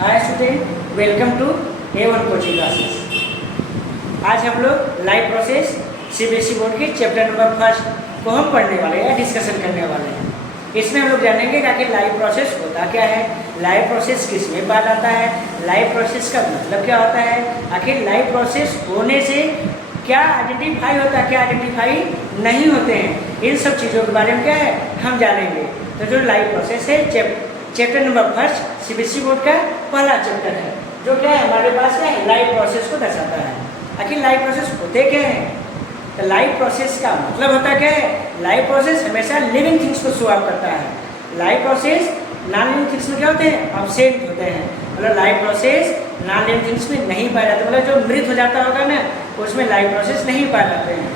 Hi student, welcome to A1 coaching classes. आज हम लोग लाइव प्रोसेस सीबीएसई बोर्ड के चैप्टर नंबर 1 को हम पढ़ने वाले हैं, डिस्कशन करने वाले हैं। इसमें हम लोग जानेंगे कि आखिर लाइव प्रोसेस होता क्या है, लाइव प्रोसेस किस में बात आता है, लाइव प्रोसेस का मतलब क्या होता है, आखिर लाइव प्रोसेस होने से क्या आइडेंटिफाई होता है, क्या आइडेंटिफाई नहीं होते हैं, इन सब चीज़ों के बारे में क्या है हम जानेंगे। तो जो लाइव प्रोसेस है चैप्टर नंबर 1 सीबीएसई बोर्ड का पहला चैप्टर है, जो क्या है हमारे पास क्या है लाइव प्रोसेस को दर्शाता है। आखिर लाइव प्रोसेस होते क्या है, तो लाइव प्रोसेस का मतलब होता क्या है, लाइव प्रोसेस हमेशा लिविंग थिंग्स को शो अप करता है। Live process non living things में क्या होते हैं, अब्सेंट होते हैं। मतलब live process non living things में नहीं पाए जाते, मतलब जो मृत हो जाता होगा ना उसमें लाइव प्रोसेस नहीं पाए जाते हैं।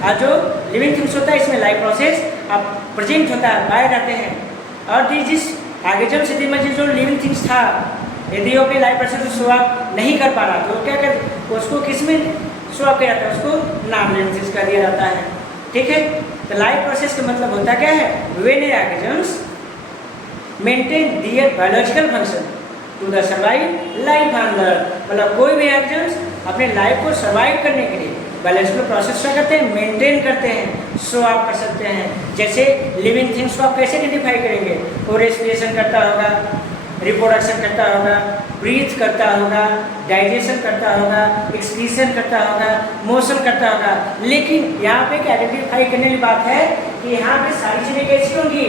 और जो लिविंग थिंग्स होता है इसमें लाइव प्रोसेस अब प्रेजेंट होता है, पाए जाते हैं। और जिस आगे जब स्थिति में जो लिविंग थिंग्स था, यदि वो अपनी लाइव प्रोसेस को शो अप नहीं कर पा रहा तो क्या कर उसको किस में शो अप किया जाता है, उसको नॉन लिविंग थिंग्स कर दिया जाता है। ठीक है, तो लाइव प्रोसेस का मतलब होता क्या है, when a organisms maintain their biological function to the survive life on earth. मतलब कोई भी ऑर्गेनिजम्स अपने लाइफ को सर्वाइव करने के लिए बायोलॉजिकल प्रोसेस क्या करते हैं, मेंटेन करते हैं, शो आप कर सकते हैं। जैसे लिविंग थिंग्स को आप कैसे आइडेंटिफाई करेंगे, वो रेस्पिरेशन करता होगा, रिप्रोडक्शन करता होगा, ब्रीथ करता होगा, डाइजेशन करता होगा, एक्सक्रीशन करता होगा, मोशन करता होगा। लेकिन यहाँ पे क्या आइडेंटिफाई करने की बात है कि यहाँ पे सारी चीज़ें कैसी होंगी,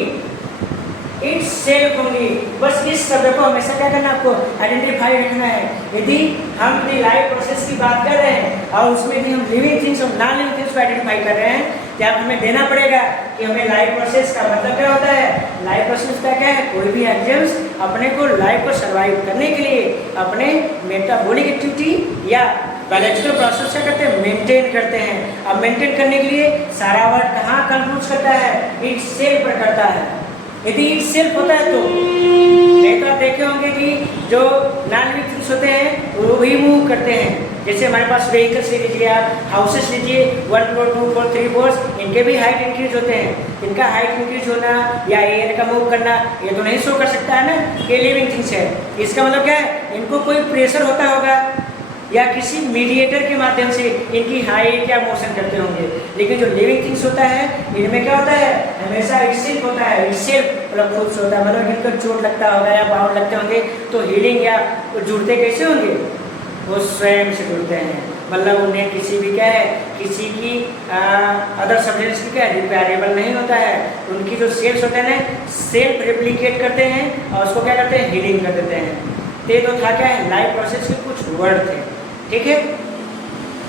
इट्स सेल्फ होंगी। बस इस शब्द को हमेशा क्या करना, आपको आइडेंटिफाई रखना है। यदि हम अपनी लाइव प्रोसेस की बात कर रहे हैं और उसमें यदि हम लिविंग थिंग्स और नॉन लिविंग थिंग्स को आइडेंटिफाई कर रहे हैं, क्या हमें देना पड़ेगा कि हमें लाइव प्रोसेस का मतलब क्या होता है। लाइव प्रोसेस का क्या है, कोई भी एग्जाम्स अपने को लाइफ को सर्वाइव करने के लिए अपने मेटाबॉलिक एक्टिविटी या बायोलॉजिकल प्रोसेस क्या करते हैं, मेंटेन करते हैं। अब मेंटेन करने के लिए सारा वर्ड कहाँ कंक्लूड करता है, इट्स सेल्फ पर करता है। यदि इट्स सेल्फ होता है तो नहीं तो आप देखे होंगे कि जो नॉन लिविंग थिंग्स होते हैं वो भी मूव करते हैं। जैसे हमारे पास व्हीकल्स ले लीजिए, आप हाउसेस लीजिए, 1 फ्लोर 2 फ्लोर 3 फ्लोर्स, इनके भी हाइट इंक्रीज होते हैं। इनका हाइट इंक्रीज होना या एयर का मूव करना ये तो नहीं शो कर सकता है ना कि लिविंग थिंग्स है। इसका मतलब क्या है, इनको कोई प्रेशर होता होगा या किसी मीडिएटर के माध्यम से इनकी हाइट या मोशन करते होंगे। लेकिन जो लिविंग थिंग्स होता है इनमें क्या होता है, हमेशा इटसेल्फ होता है। इटसेल्फ मतलब खुद से होता है, मतलब इनको चोट लगता होगा या बाउंड लगते होंगे तो हीलिंग या जुड़ते कैसे होंगे, वो स्वयं से जुड़ते हैं। मतलब उन्हें किसी भी क्या है, किसी की अदर सब्जेक्ट्स की क्या रिपेयरेबल नहीं होता है। उनकी जो सेल्स होते हैं ना सेल्फ रेप्लिकेट करते हैं और उसको क्या करते हैं, हीलिंग कर देते हैं। ये तो था क्या है, लाइफ प्रोसेस के कुछ वर्ड थे। ठीक है,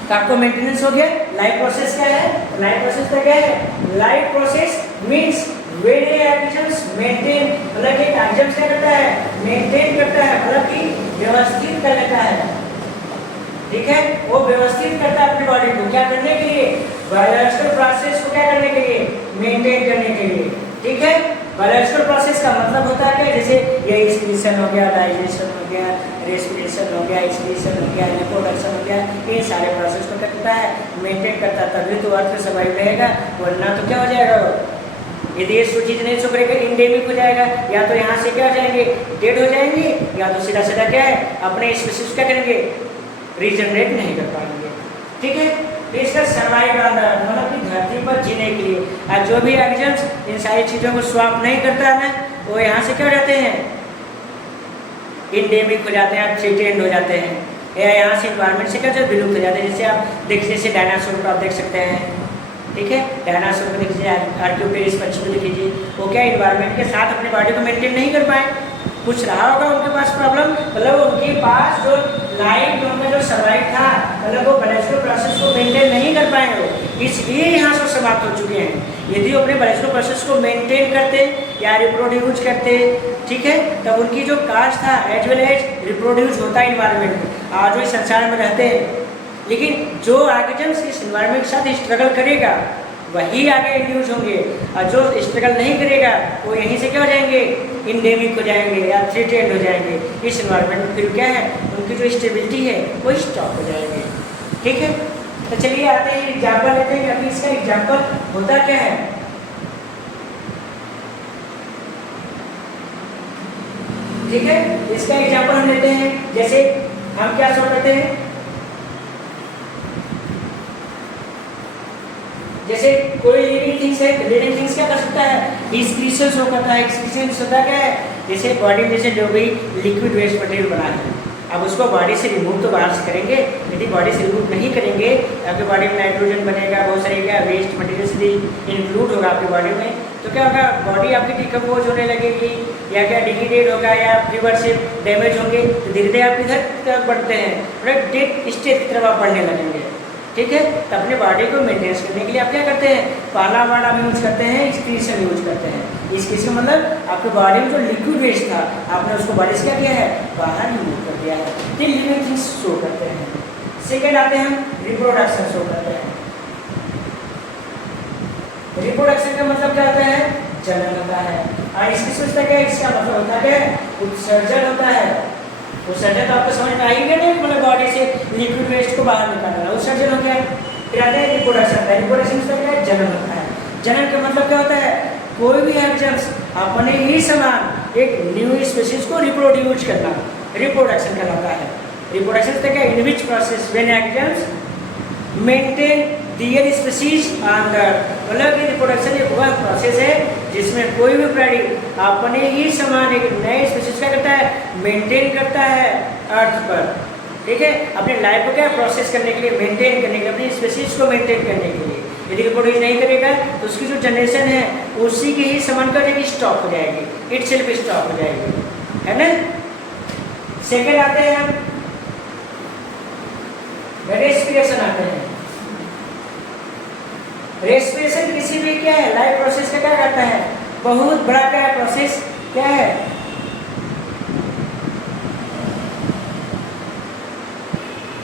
तो आपको मेंटेनेंस हो गया। लाइफ प्रोसेस क्या है, लाइफ प्रोसेस का क्या है, life process means when a organisms maintain, मतलब कि ऑर्गेनिजम्स क्या करता है, मेंटेन करता है, मतलब कि व्यवस्थित कर लेता है। ठीक है, वो व्यवस्थित करता है अपनी बॉडी को क्या करने के लिए, बायोलॉजिकल प्रोसेस को क्या करने के लिए, मेंटेन करने के लिए। ठीक है, बायोलॉजिकल प्रोसेस का मतलब होता है क्या, जैसे ये एक्सक्रीशन हो गया, डाइजेशन हो गया, रेस्पिरेशन हो गया, एक्सक्रीशन हो गया, रिप्रोडक्शन हो गया, इन सारे प्रोसेस को करता है, मेंटेन करता है, तभी तो अर्थ सर्वाइव रहेगा। वरना तो क्या हो जाएगा, यदि ये चीज नहीं शो करेगा इंडेमिक हो जाएगा, या तो यहाँ से क्या हो जाएंगे, डेड हो जाएंगे, या तो सीधा सीधा क्या है अपने स्पीशीज क्या करेंगे, रीजनरेट नहीं कर पाएंगे। ठीक है, तो इसका सर्वाइव मतलब कि धरती पर जीने के लिए। और जो भी ऑर्गेनिजम्स इन सारी चीज़ों को स्वैप नहीं करता है वो यहाँ से क्या हो जाते हैं, इंडेमिक हो जाते हैं, थ्रेटेंड हो जाते हैं, या यहाँ से इन्वायरमेंट से क्या जो विलुप्त हो जाते हैं। जैसे आप देखिए, जैसे डायनासोर को आप देख सकते हैं। ठीक है, डायनासोर को देखिए, आर्क्योपेरिस पक्षी को देखिए, वो क्या इन्वायरमेंट के साथ अपने बॉडी को मेंटेन नहीं कर पाए, कुछ रहा होगा उनके पास प्रॉब्लम, मतलब उनके पास जो लाइफ उनका जो सर्वाइव था, मतलब वो बायोलॉजिकल प्रोसेस को मेंटेन नहीं कर पाएंगे, इसलिए यहाँ से समाप्त हो चुके हैं। यदि वो अपने बायोलॉजिकल प्रोसेस को मेंटेन करते या रिप्रोड्यूस करते, ठीक है, तब उनकी जो कास्ट था एज वेल एज रिप्रोड्यूस होता है इन्वायरमेंट में, आज वो इस संसार में रहते हैं। लेकिन जो ऑर्गेनिजम्स इस इन्वायरमेंट के साथ स्ट्रगल करेगा वही आगे इंड्यूस होंगे, और जो स्ट्रगल नहीं करेगा वो यहीं से क्या हो जाएंगे, इंडेमिक हो जाएंगे या थ्रेटेंड हो जाएंगे। इस इन्वायरमेंट में फिर क्या है, उनकी जो स्टेबिलिटी है वो स्टॉप हो जाएंगे। ठीक है, तो चलिए आते हैं एग्जाम्पल लेते हैं कि अभी इसका एग्जाम्पल होता क्या है। ठीक है, इसका एग्जांपल हम लेते हैं, जैसे हम क्या शो करते हैं, जैसे कोई लिविंग थिंग्स है, लिविंग थिंग्स क्या कर सकता है, एक्सक्रीशन शो करता है। एक्सक्रीशन होता क्या है, जैसे बॉडी में जैसे जो भी लिक्विड वेस्ट मटेरियल बना है, अब उसको बॉडी से रिमूव तो बाहर से करेंगे, यदि बॉडी से रिमूव नहीं करेंगे आपकी बॉडी में नाइट्रोजन बनेगा, बहुत सारे क्या वेस्ट मटेरियल्स भी इंक्लूड होगा आपकी बॉडी में, तो क्या होगा, बॉडी आपकी डिकम्पोज होने लगेगी या क्या डिग्रेडेड होगा या फीवर से डैमेज होंगे, तो धीरे धीरे आप इधर तरफ बढ़ते हैं, मतलब डेड स्टेट की तरफ आप बढ़ने लगेंगे। ठीक है, तो अपने बॉडी को मेंटेन करने के लिए आप क्या करते हैं, पहला वर्ड आप यूज करते हैं एक्सक्रीशन यूज करते हैं। इसके मतलब आपके बॉडी में जो लिक्विड वेस्ट था आपने उसको बॉडी से क्या किया है, बाहर रिमूव कर दिया है, तो लिविंग थिंग्स शो करते हैं। सेकेंड आते हैं रिप्रोडक्शन शो करते हैं। रिप्रोडक्शन का मतलब क्या होता है, जनन होता है, और इसकी सोचता क्या है, इसका मतलब होता है उत्सर्जन होता है। उत्सर्जन तो आपको समझ में आएगा नहीं, मतलब बॉडी से लिक्विड वेस्ट को बाहर निकालना उत्सर्जन हो गया। फिर आते हैं रिप्रोडक्शन का। रिप्रोडक्शन का क्या है, जनन होता है। जनन का मतलब क्या होता है, कोई भी एग्जाम्स अपने ही समान एक न्यू स्पीशीज को रिप्रोड्यूस करना रिप्रोडक्शन कहलाता है। रिप्रोडक्शन का क्या, in which process when exams maintain their species on the, मतलब कि रिप्रोडक्शन एक वह प्रोसेस है जिसमें कोई भी प्राणी अपने ही समान एक नए स्पीशीज क्या करता है, मेंटेन करता है अर्थ पर। ठीक है, अपने लाइफ को क्या प्रोसेस करने के लिए, मेंटेन करने के लिए, अपनी स्पीशीज को मेंटेन करने के लिए। यदि रिप्रोड्यूस नहीं करेगा तो उसकी जो जनरेशन है उसी के ही समान कर जाएगी, स्टॉप हो जाएगी, इट सेल्फ स्टॉप हो जाएगी, है ना। सेकेंड आते हैं हम रेस्पिरेशन आते हैं। रेस्पिरेशन किसी भी क्या है लाइफ प्रोसेस का क्या करता है, बहुत बड़ा क्या है प्रोसेस, क्या है,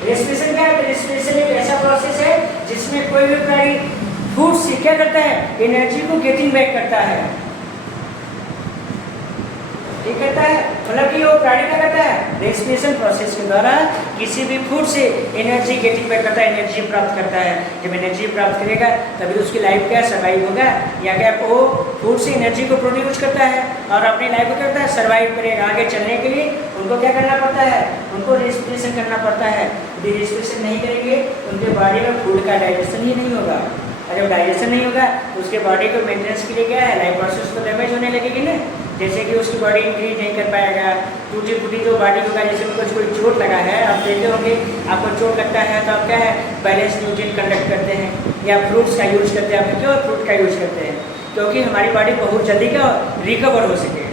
रेस्पिरेशन क्या है, रेस्पिरेशन एक ऐसा प्रोसेस है जिसमें कोई भी प्राणी फूड से क्या करता है, एनर्जी को गेटिंग बैक करता है। ये करता है, मतलब कि वो प्राणी क्या करता है, रेस्पिरेशन प्रोसेस के द्वारा किसी भी फूड से एनर्जी गेटिंग बैक करता है, एनर्जी प्राप्त करता है। जब एनर्जी प्राप्त करेगा तभी उसकी लाइफ क्या सर्वाइव होगा, या क्या वो फूड से एनर्जी को प्रोड्यूस करता है और अपनी लाइफ को करता है सर्वाइव करेगा। आगे चलने के लिए उनको क्या करना पड़ता है, उनको रेस्पिरेशन करना पड़ता है। यदि रेस्पिरेशन नहीं करेंगे उनके बॉडी में फूड का डाइजेशन ही नहीं होगा, और जब डाइजेशन नहीं होगा तो उसके बॉडी को मेंटेनेंस के लिए क्या है, लाइफ प्रोसेस तो डैमेज होने लगेगी ना। जैसे कि उसकी बॉडी इंक्रीज नहीं कर पाएगा, टूटी फूटी जो बॉडी होगा, जैसे उनको कोई चोट लगा है, आप देखे होंगे आपको चोट लगता है तो आप क्या है बैलेंस न्यूट्रिएंट कंडक्ट करते हैं या फ्रूट्स का यूज करते हैं। आप क्यों फ्रूट का यूज करते हैं, क्योंकि हमारी बॉडी बहुत जल्दी क्या रिकवर हो सके,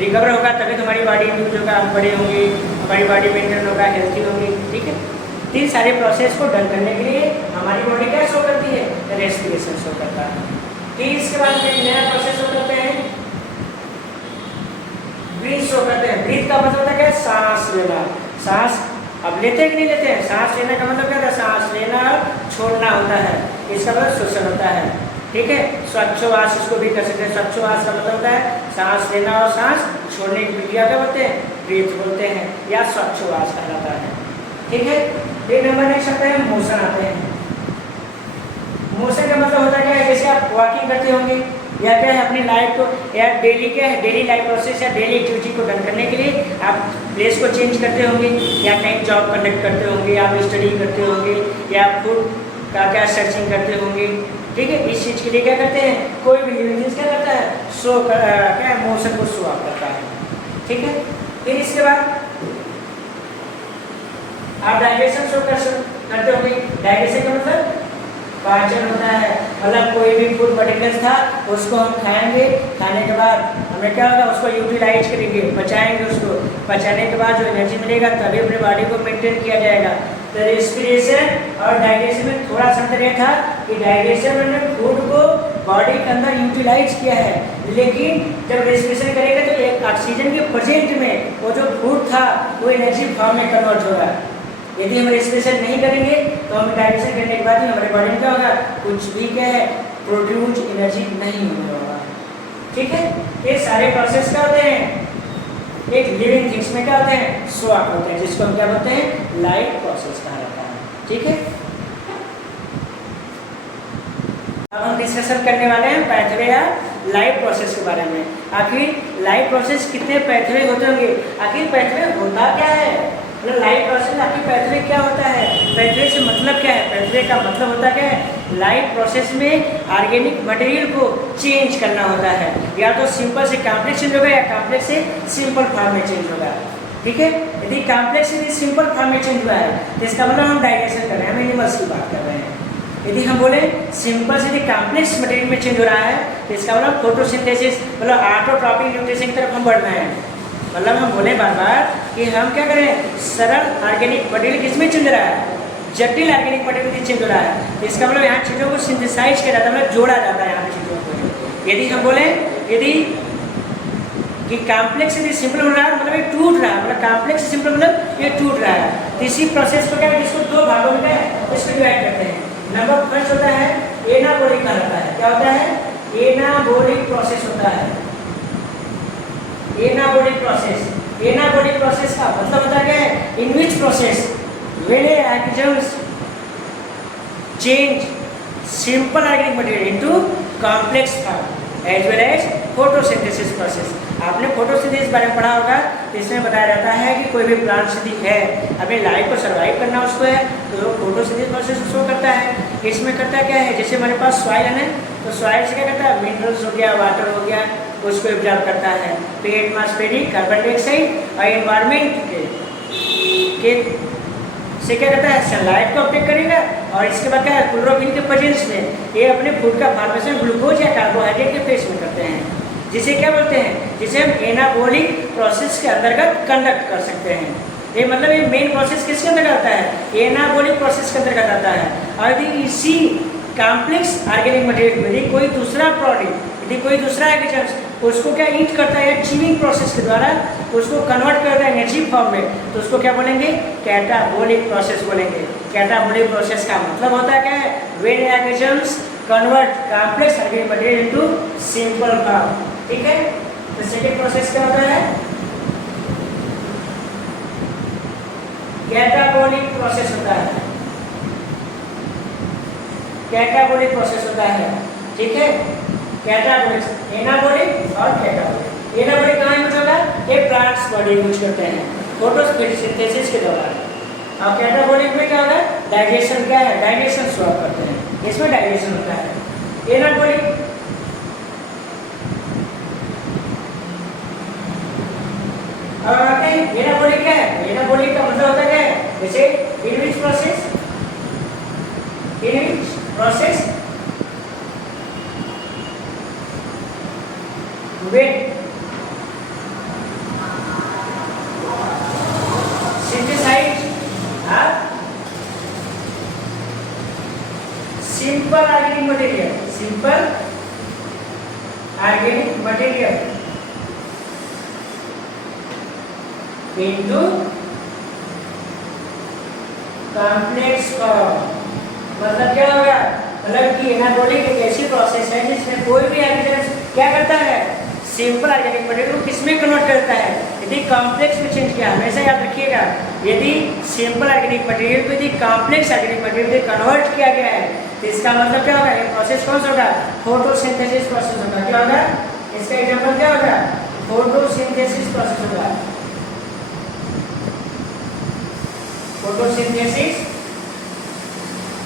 रिकवर होगा तभी तो हमारी बॉडी यूज होगा, हम बड़े होंगे, हमारी बॉडी मेंटेन होगा, हेल्थी होगी। ठीक है, तीन सारे प्रोसेस को डन करने के लिए हमारी बॉडी क्या शो करती है, रेस्पिरेशन शो करता है। फिर इसके बाद में नया प्रोसेस शो करते हैं, ब्रीथ शो करते हैं। ब्रीथ का मतलब होता है क्या, सांस लेना। सांस अब लेते हैं कि नहीं लेते हैं, सांस लेने का मतलब क्या होता है, सांस लेना छोड़ना होता है, इसका मतलब श्वसन होता है। ठीक है, श्वासोच्छ्वास इसको भी कर सकते हैं। श्वासोच्छ्वास का मतलब होता है सांस लेना और सांस छोड़ने की प्रक्रिया क्या बोलते हैं, ब्रीथ बोलते हैं या श्वासोच्छ्वास कहलाता है। ठीक है, फिर नंबर नेक्स्ट आता है मोशन आते हैं। मोशन का मतलब होता है क्या है, जैसे आप वॉकिंग करते होंगे या क्या है अपनी लाइफ को या डेली क्या है डेली लाइफ प्रोसेस या डेली एक्टिविटी को डन करने के लिए आप प्लेस को चेंज करते होंगे या कहीं जॉब कंडक्ट करते होंगे, आप स्टडी करते होंगे या फूड का क्या सर्चिंग करते होंगे। ठीक है, इस चीज़ के लिए क्या करते हैं, कोई भी लिविंग क्या करता है, शो क्या मोशन को शो ऑफ करता है। ठीक है, फिर इसके बाद आप डाइजेशन शो करते होंगे। डाइजेशन का मतलब पाचन होता है, मतलब कोई भी फूड पर्टिकुलर था उसको हम खाएंगे, खाने के बाद हमें क्या होगा, उसको यूटिलाइज करेंगे, पचाएंगे, उसको पचाने के बाद जो एनर्जी मिलेगा तभी अपने बॉडी को मेंटेन किया जाएगा। तो रेस्पिरेशन और डाइजेशन में थोड़ा सा अंतर यह था कि डाइजेशन में फूड को बॉडी के अंदर यूटिलाइज किया है, लेकिन जब रेस्पिरेशन करेगा तो एक ऑक्सीजन के प्रेजेंट में वो जो फूड था वो एनर्जी फॉर्म में कन्वर्ट होगा। यदि हम रेस्पिरेशन नहीं करेंगे तो हम डाइजेशन करने के बाद ही हमारे बॉडी में क्या होगा, कुछ भी क्या है प्रोड्यूस एनर्जी नहीं होने वाला। ठीक है, ये सारे प्रोसेस क्या होते हैं, एक लिविंग थिंग्स में क्या होते हैं, शो ऑफ होते हैं, जिसको हम क्या बोलते हैं, लाइफ प्रोसेस कहा जाता है। ठीक है। अब हम डिस्कशन करने वाले हैं पैथवे या लाइफ प्रोसेस के बारे में। आखिर लाइफ प्रोसेस कितने पैथवे होते होंगे, आखिर पैथवे होता क्या है, मतलब लाइफ प्रोसेस आखिर पैथवे क्या होता है, पैथवे से मतलब क्या है, पैथवे का मतलब होता क्या है। लाइफ प्रोसेस में ऑर्गेनिक मटेरियल को चेंज करना होता है, या तो सिंपल से कॉम्प्लेक्स चेंज होगा या कॉम्प्लेक्स से सिंपल फॉर्म में चेंज होगा। ठीक है, यदि कॉम्प्लेक्स से सिंपल फॉर्म में चेंज हुआ है तो इसका मतलब हम डाइजेशन कर रहे हैं, हम एनिमल्स की बात कर रहे हैं। यदि हम बोले सिंपल से कॉम्प्लेक्स मटेरियल में चेंज हो रहा है तो इसका मतलब फोटोसिंथेसिस, मतलब ऑटोट्रॉपिक न्यूट्रिशन की तरफ हम बढ़ रहे हैं। मतलब हम बोले बार बार कि हम क्या करें, सरल ऑर्गेनिक मटेरियल किसमें चेंज हो रहा है, जटिल ऑर्गेनिक मटेरियल में चेंज हो रहा है। तो इसका मतलब यहाँ चीज़ों को सिंथेसाइज किया जाता है, मतलब जोड़ा जाता है यहाँ चीज़ों को। यदि हम बोले यदि कि कॉम्प्लेक्स यदि सिंपल हो रहा है मतलब ये टूट रहा है, मतलब कॉम्प्लेक्स सिंपल मतलब ये टूट रहा है। तो इसी प्रोसेस को क्या है, इसको दो भागों में इसको डिवाइड करते हैं। नंबर फर्स्ट होता है एनाबॉलिक कहलाता है। क्या होता है, एनाबॉलिक प्रोसेस होता है। एनाबॉलिक प्रोसेस, एनाबॉलिक प्रोसेस का मतलब होता है in which process when organisms change simple organic material into complex form as well as photosynthesis process. आपने फोटोसिंथेसिस बारे में पढ़ा होगा, तो इसमें बताया जाता है कि कोई भी प्लांट यदि है, अपनी लाइफ को सर्वाइव करना उसको है, तो फोटोसिंथेसिस प्रोसेस उसको करता है। इसमें करता क्या है, जैसे हमारे पास सॉइल है तो सॉइल से क्या करता है, मिनरल्स हो गया, वाटर हो गया, उसको एब्जॉर्ब करता है। तो एटमॉस्फेरिक कार्बन डाइऑक्साइड और एनवायरमेंट के से क्या करता है, सनलाइट को अपटेक करेगा, और इसके बाद क्या है, क्लोरोफिल के प्रेजेंस में ये अपने फूड का फॉर्मेशन ग्लूकोज या कार्बोहाइड्रेट के फेस में करते हैं, जिसे क्या बोलते हैं, जिसे हम एनाबॉलिक प्रोसेस के अंतर्गत कंडक्ट कर सकते हैं। ये मतलब ये मेन प्रोसेस किसके अंतर्गत आता है, एनाबॉलिक प्रोसेस के अंतर्गत आता है। और यदि इसी कॉम्प्लेक्स ऑर्गेनिक मटेरियल में यदि कोई दूसरा प्रोडक्ट, यदि कोई दूसरा एग्रीकल्चर उसको क्या ईट करता है, चीनिंग प्रोसेस के द्वारा उसको कन्वर्ट करता है एनर्जी फॉर्म में, तो उसको क्या बोलेंगे, कैटाबॉलिक प्रोसेस बोलेंगे। कैटाबॉलिक प्रोसेस का मतलब होता है क्या है, when agricultures convert complex organic material into simple form. ठीक है, तो सेकंड प्रोसेस क्या होता है, कैटाबॉलिक प्रोसेस होता है। कैटाबॉलिक प्रोसेस होता है, ठीक है, कैटाबॉलिक, एनाबॉलिक और कैटाबॉलिक। एनाबॉलिक कहाँ यूज होगा, ये प्लांट्स बॉडी यूज करते हैं फोटोसिंथेसिस के दौरान। और कैटाबॉलिक में क्या होगा, डाइजेशन क्या है, डाइजेशन स्वैप करते हैं, इसमें डाइजेशन होता है। एनाबॉलिक और आते हैं एनाबॉलिक क्या है, एनाबॉलिक का मतलब होता है क्या है, जैसे in which process, in which process when synthesize simple organic material, simple organic material into complex form। मतलब क्या होगा, मतलब कि एनाबॉलिक एक ऐसी प्रोसेस है जिसमें कोई भी एग्रीकल्चर क्या करता है, सिंपल ऑर्गेनिक मटेरियल को किसमें कन्वर्ट करता है, यदि कॉम्प्लेक्स में चेंज किया। हमेशा याद रखिएगा, यदि सिंपल ऑर्गेनिक मटेरियल को यदि कॉम्प्लेक्स ऑर्गेनिक मटेरियल में कन्वर्ट किया गया है तो इसका मतलब क्या होगा, ये प्रोसेस कौन सा होगा, फोटोसिंथेसिस प्रोसेस होगा। क्या होगा, इसका एग्जांपल क्या होगा, फोटोसिंथेसिस प्रोसेस होगा। फोटोसिंथेसिस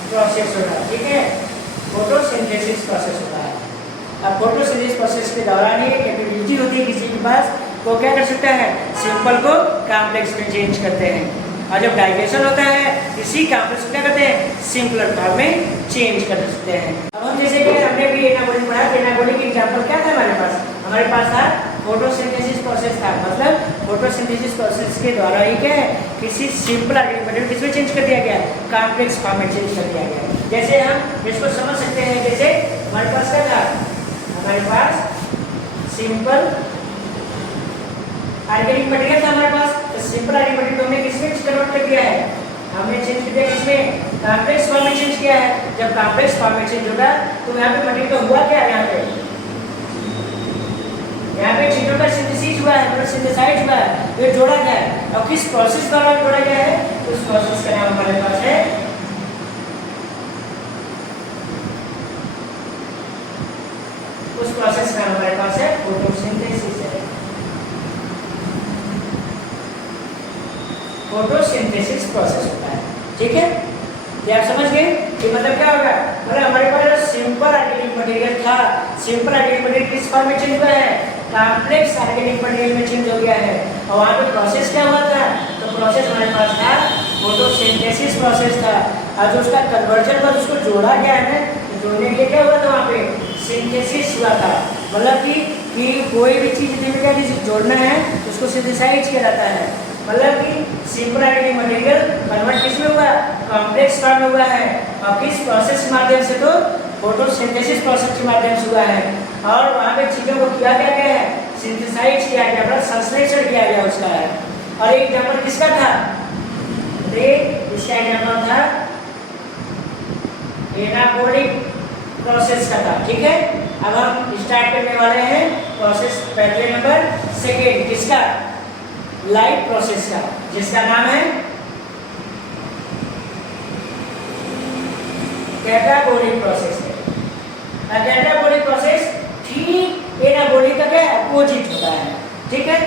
प्रोसेस होगा, ठीक है, फोटोसिंथेसिस प्रोसेस होता है। अब फोटोसिंथेसिस प्रोसेस के दौरान ही कैपेबिलिटी होती है किसी के पास, वो क्या कर सकता है, सिंपल को कॉम्प्लेक्स में चेंज करते हैं। और जब डाइजेशन होता है इसी कॉम्प्लेक्स को क्या करते हैं, सिंपलर फॉर्म में चेंज कर सकते हैं। अब हम जैसे कि हमने भी एनाबॉलिक पढ़ा, एनाबॉलिक एग्जांपल क्या था हमारे पास था फोटोसिंथेसिस प्रोसेस था। मतलब फोटोसिंथेसिस प्रोसेस के द्वारा ही क्या है, किसी सिंपल ऑर्गेनिक मटेरियल किसमें चेंज कर दिया गया, कॉम्प्लेक्स फॉर्म में चेंज कर दिया गया। जैसे हम इसको समझ सकते हैं, जैसे हमारे पास क्या था, हमारे पास सिंपल ऑर्गेनिक मटेरियल था हमारे पास, तो सिंपल ऑर्गेनिक मटेरियल को हमने किसमें कन्वर्ट कर दिया है, हमने चेंज कर दिया किसमें, कॉम्प्लेक्स फॉर्म में चेंज किया है। जब कॉम्प्लेक्स फॉर्म में चेंज होगा तो यहाँ पे मटेरियल का हुआ क्या, यहाँ पे चीजों का सिंथेसिस हुआ है, मतलब सिंथेसाइज हुआ है, ये जोड़ा गया है। और किस प्रोसेस द्वारा जोड़ा गया है, उस प्रोसेस का नाम हमारे पास है उस प्रोसेस का हमारे पास है फोटोसिंथेसिस है। फोटोसिंथेसिस प्रोसेस होता है, ठीक है। ये आप समझ गए कि मतलब क्या होगा, मतलब हमारे पास सिंपल ऑर्गेनिक मटेरियल था, सिंपल ऑर्गेनिक मटेरियल किस फॉर्म में चेंज हुआ है, कॉम्प्लेक्स ऑर्गेनिक मटेरियल में चेंज हो गया है। और वहाँ पे प्रोसेस क्या हुआ था, तो प्रोसेस हमारे पास था फोटोसिंथेसिस प्रोसेस था। और जो उसका कन्वर्जन पर उसको जोड़ा गया है ना, तो जोड़ने के लिए क्या हुआ था, वहाँ पे सिंथेसिस हुआ था। मतलब कि कोई भी चीज़ जोड़ना है तो उसको सिंथेसाइज किया जाता है। मतलब कि सिंपल ऑर्गेनिक मटेरियल कन्वर्ट किस में हुआ, कॉम्प्लेक्स फॉर्म में हुआ है। और किस प्रोसेस के माध्यम से, तो फोटोसिंथेसिस प्रोसेस के माध्यम से हुआ है। और वहाँ पे चीज़ों को किया गया है, सिंथेसाइज किया गया, मतलब संश्लेषण किया गया उसका है। और एक एग्जाम्पल किसका था, इसका एग्जाम्पल था एनाबॉलिक प्रोसेस का था, ठीक है। अब हम स्टार्ट करने वाले हैं प्रोसेस पहले नंबर सेकेंड किसका, लाइव प्रोसेस का, जिसका नाम है कैटाबोलिक प्रोसेस है। कैटाबोलिक प्रोसेस ठीक एनाबॉलिक का क्या अपोजिट होता है, ठीक है।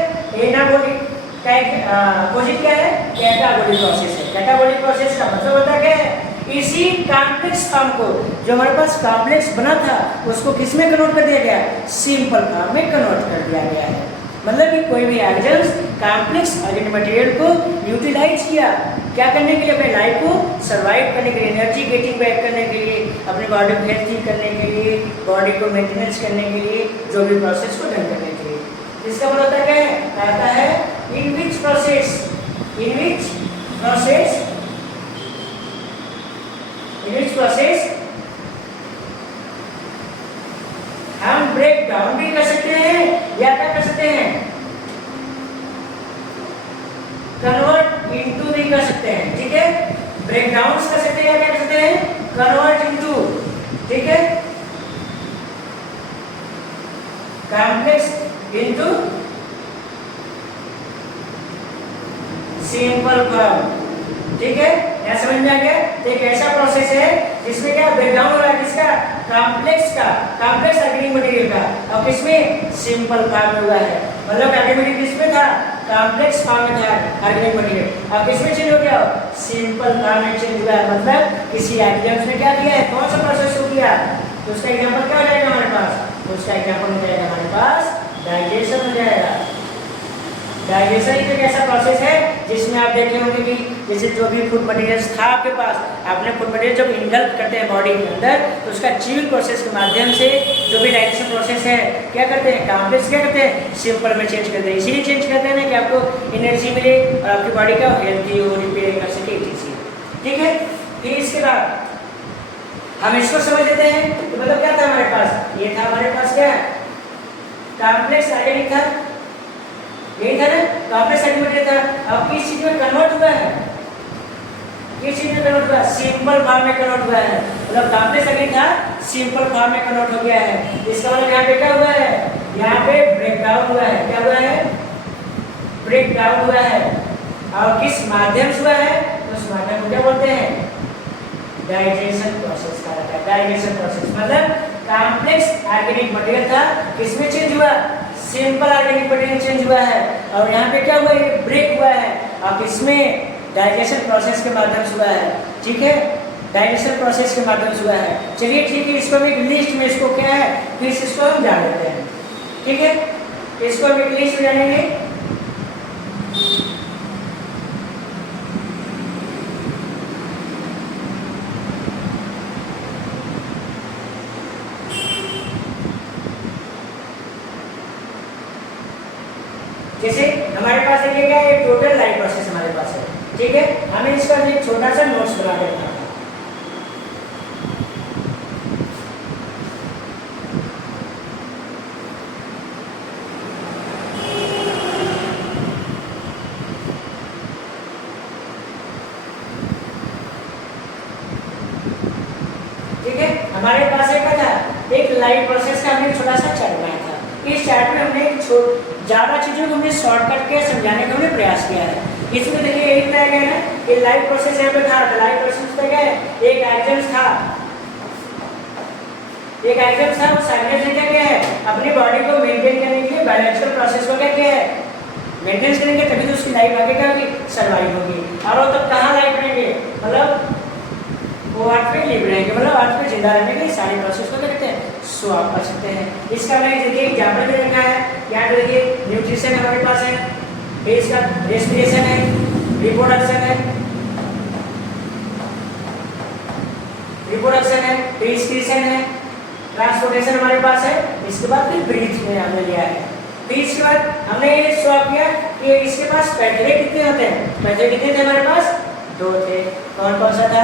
एनाबॉलिक का अपोजिट क्या है, कैटाबोलिक प्रोसेस है। कैटाबोलिक प्रोसेस का मतलब होता है क्या है, इसी कॉम्प्लेक्स फॉर्म को, जो हमारे पास कॉम्प्लेक्स बना था, उसको किस में कन्वर्ट कर दिया गया, सिंपल फॉर्म में कन्वर्ट कर दिया गया है। मतलब कि कोई भी एग्जेंट्स कॉम्प्लेक्स ऑर्गेनिक मटेरियल को यूटिलाइज किया, क्या करने के लिए, अपने लाइफ को सर्वाइव करने के लिए, एनर्जी गेटिंग बैक करने के लिए, अपनी बॉडी को हेल्थी करने के लिए, बॉडी को मेंटेनेंस करने के लिए, जो भी प्रोसेस को डन करने के लिए। इसका मतलब होता क्या है, कहता है इन विच प्रोसेस हम ब्रेक डाउन भी कर सकते हैं या क्या कर सकते हैं, कन्वर्ट इनटू भी कर सकते हैं, ठीक है। ब्रेक डाउन कर सकते हैं या क्या कर सकते हैं, कन्वर्ट इनटू, ठीक है। कॉम्प्लेक्स इनटू सिंपल फॉर्म, ठीक है। यहां समझ में आ गया। तो एक ऐसा प्रोसेस है जिसमें क्या ब्रेकडाउन हो रहा है, किसका, कॉम्प्लेक्स ऑर्गेनिक मटेरियल का, और किसमें, सिंपल फॉर्म में हुआ है। मतलब ऑर्गेनिक मटेरियल किसमें था, कॉम्प्लेक्स फॉर्म में था ऑर्गेनिक मटेरियल, और किसमें चेंज हो गया, सिंपल फॉर्म में चेंज हुआ है। मतलब किसी एग्जाम्स ने क्या किया है, कौन सा प्रोसेस को किया, तो उसका एग्जाम्पल क्या हो जाएगा हमारे पास, तो उसका एग्जाम्पल हो जाएगा हमारे पास डाइजेशन हो जाएगा। डाइजेशन एक ऐसा प्रोसेस है जिसमें आप देखे होंगे कि जैसे जो भी फूड मटेरियल्स था आपके पास, आपने फूड मटेरियल जब इनगल्प करते हैं बॉडी के अंदर, तो उसका च्यूइंग प्रोसेस के माध्यम से जो भी डाइजेशन प्रोसेस है क्या करते हैं, कॉम्प्लेक्स क्या करते हैं, सिंपल में चेंज करते हैं। इसीलिए चेंज करते हैं ना कि आपको एनर्जी मिले और आपकी बॉडी का हेल्थी हो, रिपेयर कर सके, ठीक है। फिर इसके बाद हम इसको समझ लेते हैं, तो मतलब क्या था हमारे पास, ये था हमारे पास क्या, कॉम्प्लेक्स ऑर्गेनिक था, यही था ना, कॉम्प्लेक्स ऑर्गेनिक था। अब किस चीज में कन्वर्ट हुआ है, किस चीज में कन्वर्ट हुआ, सिंपल फॉर्म में कन्वर्ट हुआ है। मतलब कॉम्प्लेक्स ऑर्गेनिक था, सिंपल फॉर्म में कन्वर्ट हो गया है। इसका मतलब यहाँ पे क्या हुआ है, यहाँ पे ब्रेकडाउन हुआ है, क्या हुआ है, ब्रेकडाउन हुआ है। और किस माध्यम से हुआ है, तो उस माध्यम को क्या बोलते हैं, डाइजेशन प्रोसेस कहा जाता है। डाइजेशन प्रोसेस मतलब कॉम्प्लेक्स ऑर्गेनिक मटेरियल था, किसमें चेंज हुआ, सिंपल ऑर्गेनिक मटेरियल चेंज हुआ है। और यहाँ पे क्या हुआ, ये ब्रेक हुआ है, अब इसमें डाइजेशन प्रोसेस के माध्यम से हुआ है, ठीक है। डाइजेशन प्रोसेस के माध्यम से हुआ है। चलिए ठीक है, इसको भी लिस्ट में इसको क्या है, फिर इसको हम जान लेते हैं, ठीक है। इसको हम एक लिस्ट में जानेंगे। जैसे हमारे पास देखिए क्या है, टोटल लाइफ प्रोसेस हमारे पास है, ठीक है। हमें इसका एक छोटा सा नोट्स बना के रखना है। ठीक है, हमारे पास एक लाइफ प्रोसेस का हमने छोटा सा चार्ट बनाया था। इस चार्ट में हमने ज़्यादा चीज़ों को हमने शॉर्टकट के समझाने का हमने प्रयास किया है। इसमें देखिए यही बताया गया है कि लाइफ प्रोसेस यहाँ पे था, लाइफ प्रोसेस पे क्या है, एक एग्जेंट था, एक आइटम था उस आइटम से क्या है अपनी बॉडी को मेंटेन करने के लिए बायोलॉजिकल प्रोसेस को क्या है मेंटेन करेंगे, तभी तो उसकी लाइफ आगे क्या होगी, सर्वाइव होगी। और वो तब कहाँ लाइफ रहेंगे, मतलब वो अर्थ पे लिव रहेंगे, मतलब अर्थ पे जिंदा रहने के सारे प्रोसेस को क्या कहते हैं, स्वाप कर सकते हैं। इसका मैं देखिए एग्जाम्पल दे रखा है, यहाँ पे देखिए न्यूट्रिशन हमारे पास है, फिर इसका रेस्पिरेशन है, रिप्रोडक्शन है, फिर एक्सक्रीशन है, ट्रांसपोर्टेशन हमारे पास है, इसके बाद फिर ब्रीथ में हमने लिया है। फिर इसके बाद हमने ये स्वैप किया कि इसके पास पैथवे कितने होते हैं, पैथवे कितने थे हमारे पास, 2 थे। कौन कौन सा था,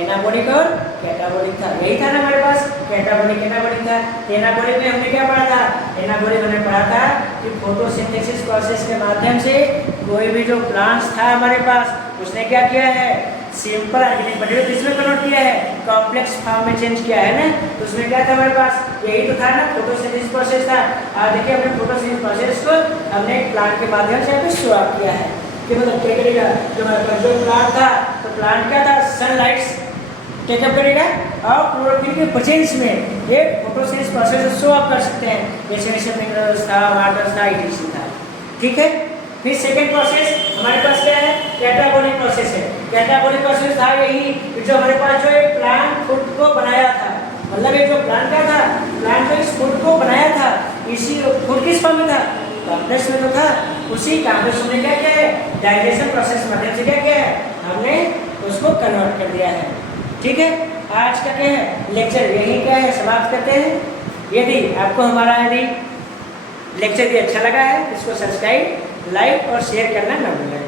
एनाबॉलिक और कैटाबॉलिक था, यही था ना हमारे पास, कैटाबॉलिक एनाबॉलिक था। एनाबॉलिक में हमने क्या पढ़ा था, एनाबॉलिक हमने पढ़ा था कि फोटोसिंथेसिस प्रोसेस के माध्यम से कोई भी जो प्लांट्स था हमारे पास उसने क्या किया है, सिंपल ऑर्गेनिक मटेरियल इसमें कन्वर्ट किया है, कॉम्प्लेक्स फॉर्म में चेंज किया है ना। तो उसमें क्या था हमारे पास, यही तो था ना, फोटोसिंथेसिस प्रोसेस था। और देखिए हमने फोटोसिंथेसिस प्रोसेस को हमने प्लांट के माध्यम से यहाँ पे स्वैप किया है कि मतलब क्या करेगा, जो हमारे पास जो प्लांट था, तो प्लांट क्या था, सनलाइट टेकअप करेगा और क्लोरोफिल के प्रेजेंस में ये फोटोसिंथेसिस प्रोसेस शो अप कर सकते हैं, जैसे मिनरल्स था, वाटर था, इटीसी था। ठीक है। फिर सेकंड प्रोसेस हमारे पास क्या है, कैटाबॉलिक प्रोसेस है। कैटाबॉलिक प्रोसेस था यही कि जो हमारे पास जो एक प्लांट फूड को बनाया था, मतलब ये जो प्लांट क्या था, प्लांट जो इस फूड को बनाया था, इसी फूड किस फॉर्म में था, कॉम्प्लेक्स में तो था, उसी कॉम्प्लेक्स में क्या किया है, डाइजेशन प्रोसेस माध्यम से क्या किया है, हमने उसको कन्वर्ट कर दिया है। ठीक है। आज का क्या है लेक्चर यही क्या है समाप्त करते हैं। यदि आपको हमारा लेक्चर भी अच्छा लगा है, इसको सब्सक्राइब, लाइक और शेयर करना न भूलें।